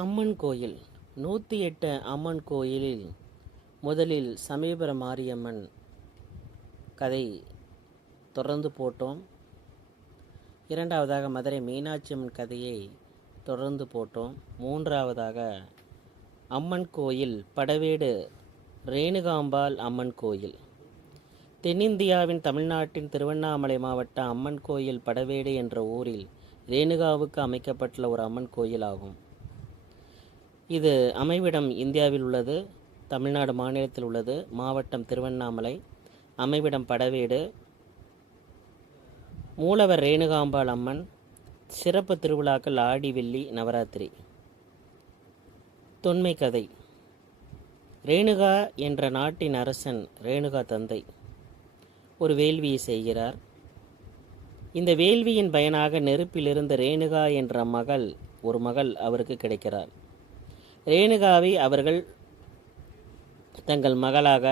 அம்மன் கோயில் 108 அம்மன் கோயிலில் முதலில் சமயபுரம் மாரியம்மன் கதை தொடர்ந்து போட்டோம். இரண்டாவதாக மதுரை மீனாட்சி அம்மன் கதையை தொடர்ந்து போட்டோம். மூன்றாவதாக அம்மன் கோயில் படவேடு ரேணுகாம்பாள் அம்மன் கோயில். தென்னிந்தியாவின் தமிழ்நாட்டின் திருவண்ணாமலை மாவட்ட அம்மன் கோயில் படவேடு என்ற ஊரில் ரேணுகாவுக்கு அமைக்கப்பட்டுள்ள ஒரு அம்மன் கோயில் ஆகும். இது அமைவிடம் இந்தியாவில் உள்ளது. தமிழ்நாடு மாநிலத்தில் உள்ளது. மாவட்டம் திருவண்ணாமலை. அமைவிடம் படவேடு. மூலவர் ரேணுகாம்பாள் அம்மன். சிறப்பு திருவிழாக்கள் ஆடி வெள்ளி நவராத்திரி. தொன்மை கதை. ரேணுகா என்ற நாட்டின் அரசன் ரேணுகா தந்தை ஒரு வேள்வியை செய்கிறார். இந்த வேள்வியின் பயனாக நெருப்பிலிருந்து ரேணுகா என்ற ஒரு மகள் அவருக்கு கிடைக்கிறார். ரேணுகாவை அவர்கள் தங்கள் மகளாக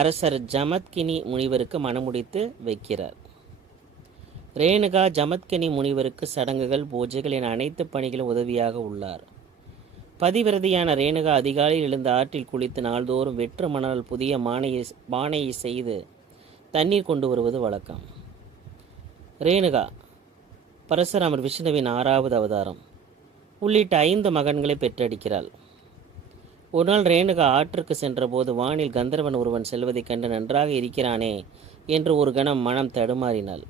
அரசர் ஜமத்கினி முனிவருக்கு மணமுடித்து வைக்கிறார். ரேணுகா ஜமத்கினி முனிவருக்கு சடங்குகள், பூஜைகள் என அனைத்து பணிகளும் உதவியாக உள்ளார். பதிவிரதியான ரேணுகா அதிகாலையில் எழுந்து ஆற்றில் குளித்து நாள்தோறும் வெற்று மணலால் புதிய பானையை செய்து தண்ணீர் கொண்டு வருவது வழக்கம். ரேணுகா பரசுராமர் விஷ்ணுவின் 6வது அவதாரம் உள்ளிட்ட 5 மகன்களை பெற்றெடுக்கிறாள். ஒரு நாள் ரேணுகா ஆற்றுக்கு சென்றபோது வானில் கந்தர்வன் ஒருவன் செல்வதைக் கண்டு நன்றாக இருக்கிறானே என்று ஒரு கணம் மனம் தடுமாறினாள்.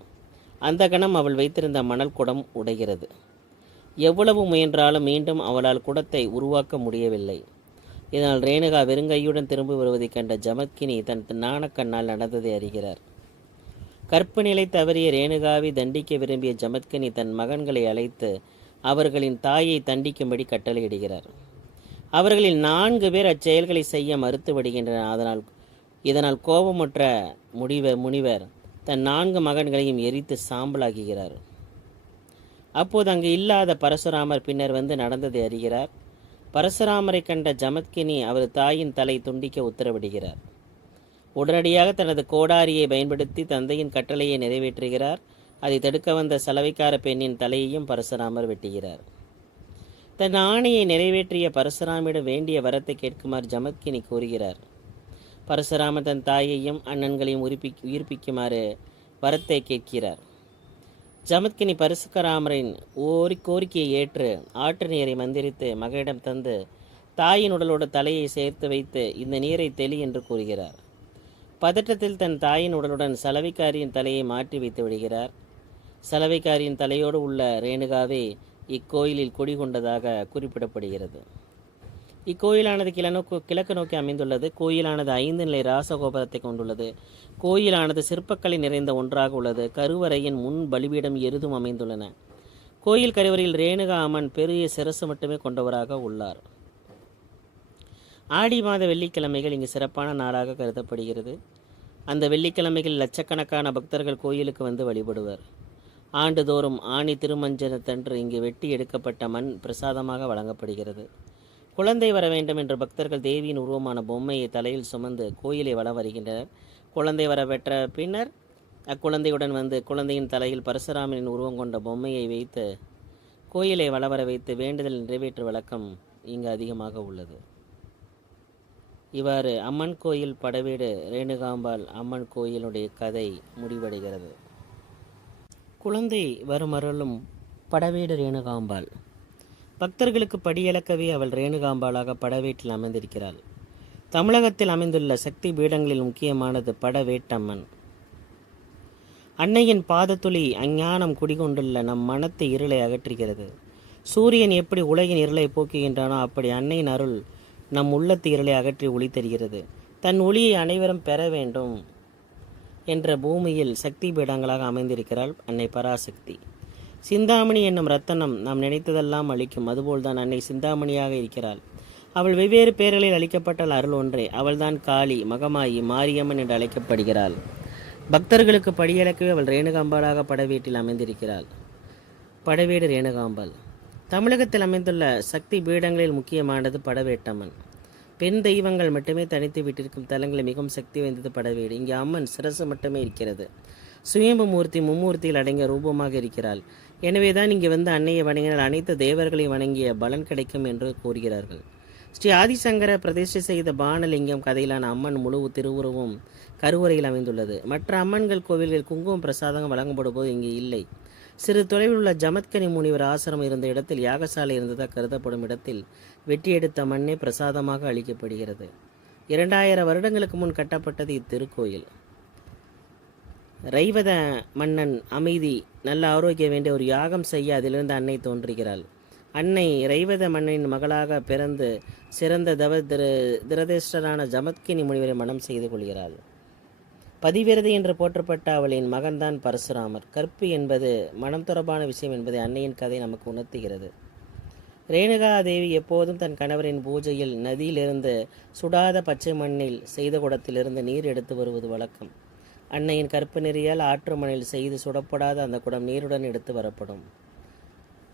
அந்த கணம் அவள் வைத்திருந்த மணல் குடம் உடைகிறது. எவ்வளவு முயன்றாலும் மீண்டும் அவளால் குடத்தை உருவாக்க முடியவில்லை. இதனால் ரேணுகா வெறுங்கையுடன் திரும்பி வருவதைக் கண்ட ஜமத்கினி தன் நாணக்கண்ணால் நடந்ததை அறிகிறார். கற்பு நிலை தவறிய ரேணுகாவை தண்டிக்க விரும்பிய ஜமத்கினி தன் மகன்களை அழைத்து அவர்களின் தாயை தண்டிக்கும்படி கட்டளையிடுகிறார். அவர்களில் 4 பேர் அச்செயல்களை செய்ய மறுத்து விடுகின்றனர். இதனால் கோபமுற்ற முனிவர் தன் 4 மகன்களையும் எரித்து சாம்பலாக்குகிறார். அப்போது அங்கு இல்லாத பரசுராமர் பின்னர் வந்து நடந்ததை அறிகிறார். பரசுராமரை கண்ட ஜமத்கினி அவர் தாயின் தலை துண்டிக்க உத்தரவிடுகிறார். உடனடியாக தனது கோடாரியை பயன்படுத்தி தந்தையின் கட்டளையை நிறைவேற்றுகிறார். அதை தடுக்க வந்த சலவைக்கார பெண்ணின் தலையையும் பரசுராமர் வெட்டுகிறார். தன் ஆணையை நிறைவேற்றிய பரசுராமிடம் வேண்டிய வரத்தை கேட்குமாறு ஜமத்கினி கூறுகிறார். பரசுராமர் தன் தாயையும் அண்ணன்களையும் உயிர்ப்பிக்குமாறு வரத்தை கேட்கிறார். ஜமத்கினி பரசுராமரின் கோரிக்கையை ஏற்று ஆற்று நீரை மந்திரித்து மகளிடம் தந்து தாயின் உடலோடு தலையை சேர்த்து வைத்து இந்த நீரை தெளி என்று கூறுகிறார். பதற்றத்தில் தன் தாயின் உடலுடன் சலவைக்காரியின் தலையை மாற்றி வைத்து விடுகிறார். சலவைக்காரியின் தலையோடு உள்ள ரேணுகாவே இக்கோயிலில் குடிகொண்டதாக குறிப்பிடப்படுகிறது. இக்கோயிலானது கிழக்கு நோக்கி அமைந்துள்ளது. கோயிலானது 5 நிலை ராசகோபுரத்தை கொண்டுள்ளது. கோயிலானது சிற்பக்கலை நிறைந்த ஒன்றாக உள்ளது. கருவறையின் முன் பலிபீடம் எருதும் அமைந்துள்ளன. கோயில் கருவறையில் ரேணுகா அம்மன் பெரிய சிரசு மட்டுமே கொண்டவராக உள்ளார். ஆடி மாத வெள்ளிக்கிழமைகள் இங்கு சிறப்பான நாளாக கருதப்படுகிறது. அந்த வெள்ளிக்கிழமைகள் லட்சக்கணக்கான பக்தர்கள் கோயிலுக்கு வந்து வழிபடுவர். ஆண்டுதோறும் ஆணி திருமஞ்சனத்தன்று இங்கு வெட்டி எடுக்கப்பட்ட மண் பிரசாதமாக வழங்கப்படுகிறது. குழந்தை வர வேண்டும் என்ற பக்தர்கள் தேவியின் உருவமான பொம்மையை தலையில் சுமந்து கோயிலை வலம் வருகின்றனர். குழந்தை வர பெற்ற பின்னர் அக்குழந்தையுடன் வந்து குழந்தையின் தலையில் பரசுராமனின் உருவம் கொண்ட பொம்மையை வைத்து கோயிலை வளவர வைத்து வேண்டுதல் நிறைவேற்று வழக்கம் இங்கு அதிகமாக உள்ளது. இவ்வாறு அம்மன் கோயில் படவேடு ரேணுகாம்பாள் அம்மன் கோயிலுடைய கதை முடிவடைகிறது. குழந்தை வருமருளும் படவேடு ரேணுகாம்பாள். பக்தர்களுக்கு படியளக்கவே அவள் ரேணுகாம்பாளாக படவேட்டில் அமைந்திருக்கிறாள். தமிழகத்தில் அமைந்துள்ள சக்தி பீடங்களில் முக்கியமானது படவேட்டம்மன். அன்னையின் பாதத்துளி அஞ்ஞானம் குடிகொண்டுள்ள நம் மனத்தை இருளை அகற்றுகிறது. சூரியன் எப்படி உலகின் இருளை போக்குகின்றானோ அப்படி அன்னையின் அருள் நம் உள்ளத்து இருளை அகற்றி ஒளி தருகிறது. தன் ஒளியை அனைவரும் பெற வேண்டும் என்ற பூமியில் சக்தி பீடங்களாக அமைந்திருக்கிறாள் அன்னை பராசக்தி. சிந்தாமணி என்னும் ரத்தனம் நாம் நினைத்ததெல்லாம் அளிக்கும். அதுபோல்தான் அன்னை சிந்தாமணியாக இருக்கிறாள். அவள் வெவ்வேறு பெயர்களில் அளிக்கப்பட்டால் அருள் ஒன்றே. அவள்தான் காளி, மகமாயி, மாரியம்மன் என்று அழைக்கப்படுகிறாள். பக்தர்களுக்கு படியளக்கவே அவள் ரேணுகாம்பாளாக படவேட்டில் அமைந்திருக்கிறாள். படவேடு ரேணுகாம்பாள். தமிழகத்தில் அமைந்துள்ள சக்தி பீடங்களில் முக்கியமானது படவேட்டம்மன். பெண் தெய்வங்கள் மட்டுமே தனித்து விட்டிருக்கும் தலங்களில் மிகவும் சக்தி வாய்ந்தது படவேடு. இங்கே அம்மன் சிரசு மட்டுமே இருக்கிறது. சுயம்பு மூர்த்தி மும்மூர்த்தியில் அடங்கிய ரூபமாக இருக்கிறாள். எனவே தான் இங்கே வந்து அன்னையை வணங்கினால் அனைத்து தேவர்களையும் வணங்கிய பலன் கிடைக்கும் என்று கூறுகிறார்கள். ஸ்ரீ ஆதிசங்கர பிரதிஷ்டை செய்த பானலிங்கம் கதையிலான அம்மன் முழு திருவுருவும் கருவறையில் அமைந்துள்ளது. மற்ற அம்மன்கள் கோவில்கள் குங்குமம் பிரசாதம் வழங்கப்படும் போது இங்கு இல்லை. சிறு தொலைவில் உள்ள ஜமத்கனி முனிவர் ஆசிரமம் இருந்த இடத்தில் யாகசாலை இருந்ததாக கருதப்படும் இடத்தில் வெட்டி எடுத்த மண்ணே பிரசாதமாக அளிக்கப்படுகிறது. 2000 வருடங்களுக்கு முன் கட்டப்பட்டது இத்திருக்கோயில். ரைவத மன்னன் அமைதி நல்ல ஆரோக்கியம் வேண்டிய ஒரு யாகம் செய்ய அதிலிருந்து அன்னை தோன்றுகிறாள். அன்னை ரைவத மன்னனின் மகளாக பிறந்து சிறந்த திரதேஷ்டரான ஜமத்கினி முனிவரை மனம் செய்து கொள்கிறாள். பதிவிரதை என்று போற்றப்பட்ட அவளின் மகன்தான் பரசுராமர். கற்பு என்பது மனம் தொடர்பான விஷயம் என்பதை அன்னையின் கதை நமக்கு உணர்த்துகிறது. ரேணுகா தேவி எப்போதும் தன் கணவரின் பூஜையில் நதியிலிருந்து சுடாத பச்சை மண்ணில் செய்த குடத்திலிருந்து நீர் எடுத்து வருவது வழக்கம். அன்னையின் கற்பு நெறியால் ஆற்று மண்ணில் செய்து சுடப்படாத அந்த குடம் நீருடன் எடுத்து வரப்படும்.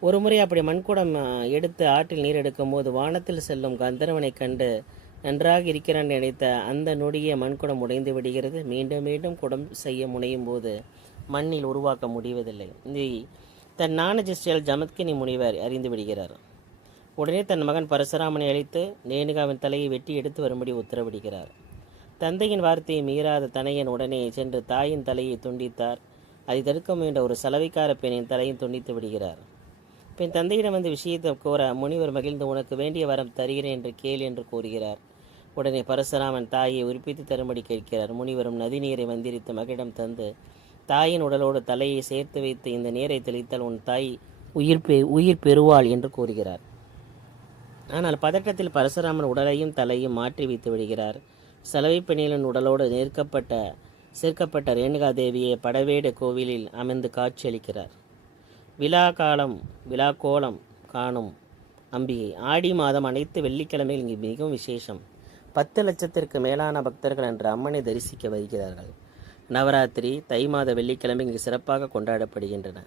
ஒருமுறை அப்படி மண்குடம் எடுத்து ஆற்றில் நீர் எடுக்கும் போது வானத்தில் செல்லும் கந்தர்வனை கண்டு நன்றாக இருக்கிறான் நினைத்த அந்த நொடிய மண்குடம் உடைந்து விடுகிறது. மீண்டும் மீண்டும் குடம் செய்ய முனையும் போது மண்ணில் உருவாக்க முடிவதில்லை. இதை தன் நாணஜிஸ்டியால் ஜமத்கினி முனிவர் அறிந்து விடுகிறார். உடனே தன் மகன் பரசுராமனை அழைத்து ரேணுகாவின் தலையை வெட்டி எடுத்து வரும்படி உத்தரவிடுகிறார். தந்தையின் வார்த்தையை மீறாத தனையன் உடனே சென்று தாயின் தலையை துண்டித்தார். அதை தடுக்க முயன்ற ஒரு சலவைக்கார பெண்ணின் தலையும் துண்டித்து விடுகிறார். பின் தந்தையிடம் வந்து விஷயத்தை கோர முனிவர் மகிழ்ந்து உனக்கு வேண்டிய வரம் தருகிறேன் என்று கேள் என்று கூறுகிறார். உடனே பரசுராமன் தாயை உயிர்ப்பித்து தரும்படி கேட்கிறார். முனிவரும் நதி நீரை வந்திரித்து மகிடம் தந்து தாயின் உடலோடு தலையை சேர்த்து வைத்து இந்த நீரை தெளித்தால் உன் தாய் உயிர் பெறுவாள் என்று கூறுகிறார். ஆனால் பதட்டத்தில் பரசுராமன் உடலையும் தலையும் மாற்றி வைத்து விடுகிறார். சலவை பெண்ணிலின் உடலோடு சேர்க்கப்பட்ட ரேணுகா தேவியை படவேடு கோவிலில் அமைந்து காட்சியளிக்கிறார். விழா கோலம் காணும் அம்பிகை. ஆடி மாதம் அனைத்து வெள்ளிக்கிழமையில் இங்கு மிகவும் விசேஷம். 10 லட்சத்திற்கு மேலான பக்தர்கள் அன்று அம்மனை தரிசிக்க வருகிறார்கள். நவராத்திரி தை மாத வெள்ளிக்கிழமை இங்கு சிறப்பாக கொண்டாடப்படுகின்றன.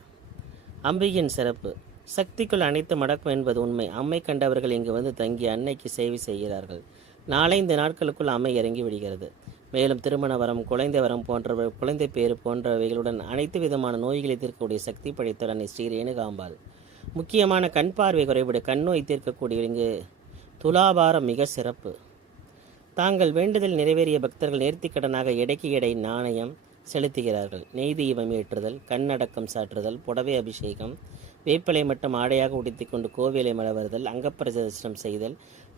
அம்பிகையின் சிறப்பு. சக்திக்குள் அனைத்து மடக்கும் என்பது உண்மை. அம்மை கண்டவர்கள் இங்கு வந்து தங்கி அன்னைக்கு சேவை செய்கிறார்கள். 4-5 நாட்களுக்குள் அம்மை இறங்கி விடுகிறது. மேலும் திருமண வரம், குழந்தை வரம் குழந்தை பேறு போன்றவைகளுடன் அனைத்து விதமான நோய்களை தீர்க்கக்கூடிய சக்தி படைத்தவள் அன்னை ஸ்ரீ ரேணுகாம்பாள். முக்கியமான கண் பார்வை குறைபாடு கண்ணோய் தீர்க்கக்கூடிய இங்கு துலாபாரம் மிக சிறப்பு. தாங்கள் வேண்டுதல் நிறைவேறிய பக்தர்கள் நேர்த்திக்கடனாக எடைக்கு எடை நாணயம் செலுத்துகிறார்கள். நெய் தீபம் ஏற்றுதல், கண்ணடக்கம் சாற்றுதல், புடவை அபிஷேகம், வேப்பிலை மட்டும் ஆடையாக உடுத்தி கொண்டு கோவிலை மலர்தல், அங்கப்பிரதர்சனம் செய்தல்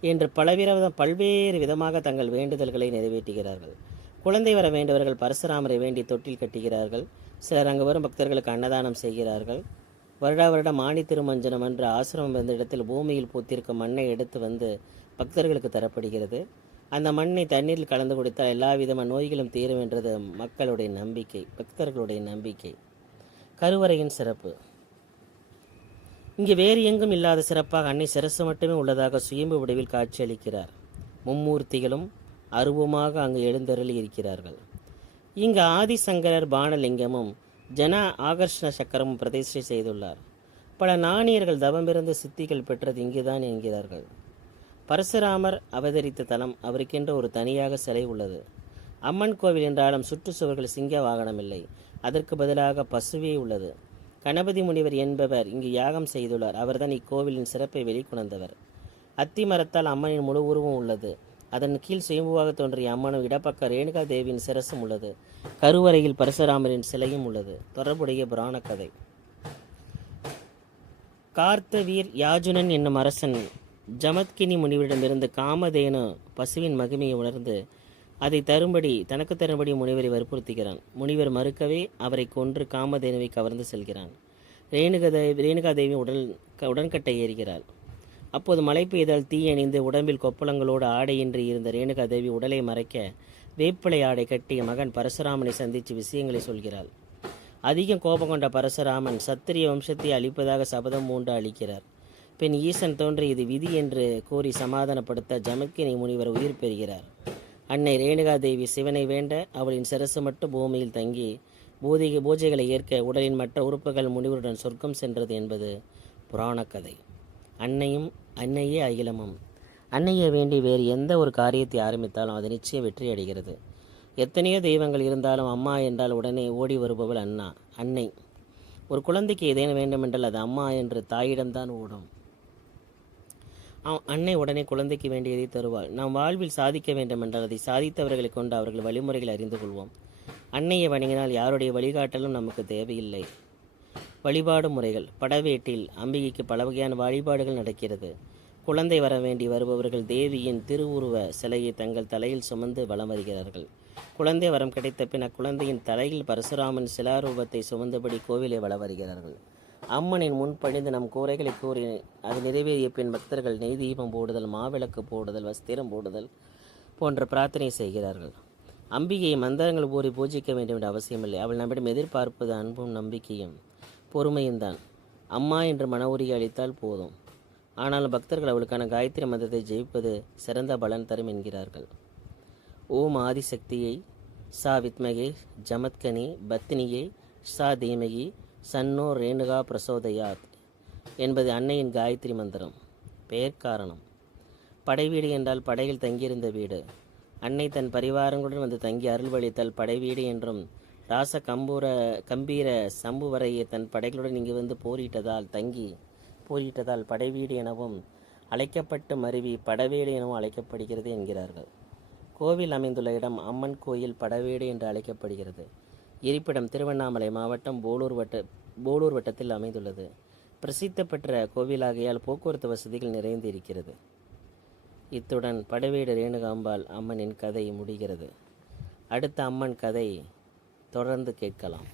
என்று பல்வேறு விதமாக தங்கள் வேண்டுதல்களை நிறைவேற்றுகிறார்கள். குழந்தை வர வேண்டவர்கள் பரசுராமரை வேண்டி தொட்டில் கட்டுகிறார்கள். சிலர் அங்கு வரும் பக்தர்களுக்கு அன்னதானம் செய்கிறார்கள். வருடம் ஆணி திருமஞ்சனம் என்ற ஆசிரமம் வந்த இடத்தில் பூமியில் பூத்திருக்கும் மண்ணை எடுத்து வந்து பக்தர்களுக்கு தரப்படுகிறது. அந்த மண்ணை தண்ணீரில் கலந்து கொடுத்தால் எல்லா விதமான நோய்களும் தீரும் என்றது மக்களுடைய நம்பிக்கை, பக்தர்களுடைய நம்பிக்கை. கருவறையின் சிறப்பு. இங்கே வேறு எங்கும் இல்லாத சிறப்பாக அன்னை சிரசு மட்டுமே உள்ளதாக சுயம்பு வடிவில் காட்சியளிக்கிறார். மும்மூர்த்திகளும் அருவமாக அங்கு எழுந்தருளி இருக்கிறார்கள். இங்கு ஆதிசங்கரர் பானலிங்கமும் ஜன ஆகர்ஷண சக்கரமும் பிரதிஷ்டை செய்துள்ளார். பல நாணியர்கள் தவமிருந்து சித்திகள் பெற்றது இங்குதான் என்கிறார்கள். பரசுராமர் அவதரித்த தலம் அவருக்கென்று ஒரு தனியாக சிலை உள்ளது. அம்மன் கோவில் என்றாலும் சுற்றுச்சுவர்கள் சிங்க வாகனம் இல்லை, அதற்கு பதிலாக பசுவே உள்ளது. கணபதி முனிவர் என்பவர் இங்கு யாகம் செய்துள்ளார். அவர்தான் இக்கோவிலின் சிறப்பை வெளிக்கொணர்ந்தவர். அத்தி மரத்தால் அம்மனின் முழு உருவம் உள்ளது. அதன் கீழ் சுயம்புவாக தோன்றிய அம்மனும் இடப்பக்க ரேணுகா தேவியின் சிரசும் உள்ளது. கருவறையில் பரசுராமரின் சிலையும் உள்ளது. தொடர்புடைய புராண கதை. கார்த்தவீர் யாஜுனன் என்னும் அரசன் ஜமத்கினி முனிவரிடமிருந்து காமதேனு பசுவின் மகிமையை உணர்ந்து அதை தனக்கு தரும்படி முனிவரை வற்புறுத்துகிறான். முனிவர் மறுக்கவே அவரை கொன்று காமதேனுவை கவர்ந்து செல்கிறான். ரேணுகா தேவி உடன்கட்டை ஏறுகிறாள். அப்போது மழை பெய்தால் தீயணிந்து உடம்பில் கொப்பளங்களோடு ஆடையின்றி இருந்த ரேணுகா தேவி உடலை மறைக்க வேப்பிலை ஆடை கட்டிய மகன் பரசுராமனை சந்தித்து விஷயங்களை சொல்கிறாள். அதிகம் கோபம் கொண்ட பரசுராமன் சத்திரிய வம்சத்தை அழிப்பதாக சபதம் மூண்டு அளிக்கிறார். பின் ஈசன் தோன்றி இது விதி என்று கூறி சமாதானப்படுத்த ஜமத்கினி முனிவர் உயிர் பெறுகிறார். அன்னை ரேணுகா தேவி சிவனை வேண்ட அவளின் சிரசு மட்டும் பூமியில் தங்கி பூஜைகளை ஏற்க உடலின் மற்ற உறுப்புகள் முனிவருடன் சொர்க்கம் சென்றது என்பது புராண கதை. அன்னையே அகிலமும். அன்னையை வேண்டி வேறு எந்த ஒரு காரியத்தை ஆரம்பித்தாலும் அது நிச்சயம் வெற்றி அடைகிறது. எத்தனையோ தெய்வங்கள் இருந்தாலும் அம்மா என்றால் உடனே ஓடி வருபவள் அன்னை. ஒரு குழந்தைக்கு ஏதேனும் வேண்டுமென்றால் அது அம்மா என்று தாயிடம்தான் ஓடும். அன்னை உடனே குழந்தைக்கு வேண்டியதை தருவாள். நாம் வாழ்வில் சாதிக்க வேண்டுமென்றால் அதை சாதித்தவர்களை கொண்டு அவர்கள் வழிமுறைகளை அறிந்து கொள்வோம். அன்னையை வணங்கினால் யாருடைய வழிகாட்டலும் நமக்கு தேவையில்லை. வழிபாடு முறைகள். படவேட்டில் அம்பிகைக்கு பல வகையான வழிபாடுகள் நடக்கிறது. குழந்தை வர வேண்டி வருபவர்கள் தேவியின் திருவுருவ சிலையை தங்கள் தலையில் சுமந்து வலம் வருகிறார்கள். குழந்தை வரம் கிடைத்த பின் அக்குழந்தையின் தலையில் பரசுராமன் சிலாரூபத்தை சுமந்தபடி கோவிலை வலம் வருகிறார்கள். அம்மனின் முன் பணிந்து நம் கூரைகளை கூறி அது நிறைவேறிய பின் பக்தர்கள் நெய் தீபம் போடுதல், மாவிளக்கு போடுதல், வஸ்திரம் போடுதல் போன்ற பிரார்த்தனை செய்கிறார்கள். அம்பிகையை மந்திரங்கள் கூறி பூஜிக்க வேண்டும் என்ற அவசியமில்லை. அவள் நம்மிடம் எதிர்பார்ப்பது அன்பும் நம்பிக்கையும் பொறுமையும் தான். அம்மா என்று மன உறுதி அளித்தால் போதும். ஆனால் பக்தர்கள் அவளுக்கான காயத்ரி மந்திரத்தை ஜெயிப்பது சிறந்த பலன் தரும் என்கிறார்கள். ஓம் ஆதிசக்தியை சா வித்மகே ஜமத்கனி பத்னியை சா தீமகி சன்னோ ரேணுகா பிரசோதயாத் என்பது அன்னையின் காயத்ரி மந்திரம். பெயர் காரணம். படைவீடு என்றால் படையில் தங்கியிருந்த வீடு. அன்னை தன் பரிவாரங்களுடன் வந்து தங்கி அருள்வளித்தால் படைவீடு என்றும், ராச கம்பீர சம்புவரையை தன் படைகளுடன் இங்கு வந்து போரிட்டதால் படைவீடு எனவும் அழைக்கப்பட்டு மருவி படவேடு எனவும் அழைக்கப்படுகிறது என்கிறார்கள். கோவில் அமைந்துள்ள இடம் அம்மன் கோயில் படவேடு என்று அழைக்கப்படுகிறது. இருப்பிடம் திருவண்ணாமலை மாவட்டம் போலூர் வட்டத்தில் அமைந்துள்ளது. பிரசித்தி பெற்ற கோவிலாகையால் போக்குவரத்து வசதிகள் நிறைந்து இருக்கிறது. இத்துடன் படவேடு ரேணுகாம்பாள் அம்மனின் கதை முடிகிறது. அடுத்த அம்மன் கதை தொடர்ந்து கேட்கலாம்.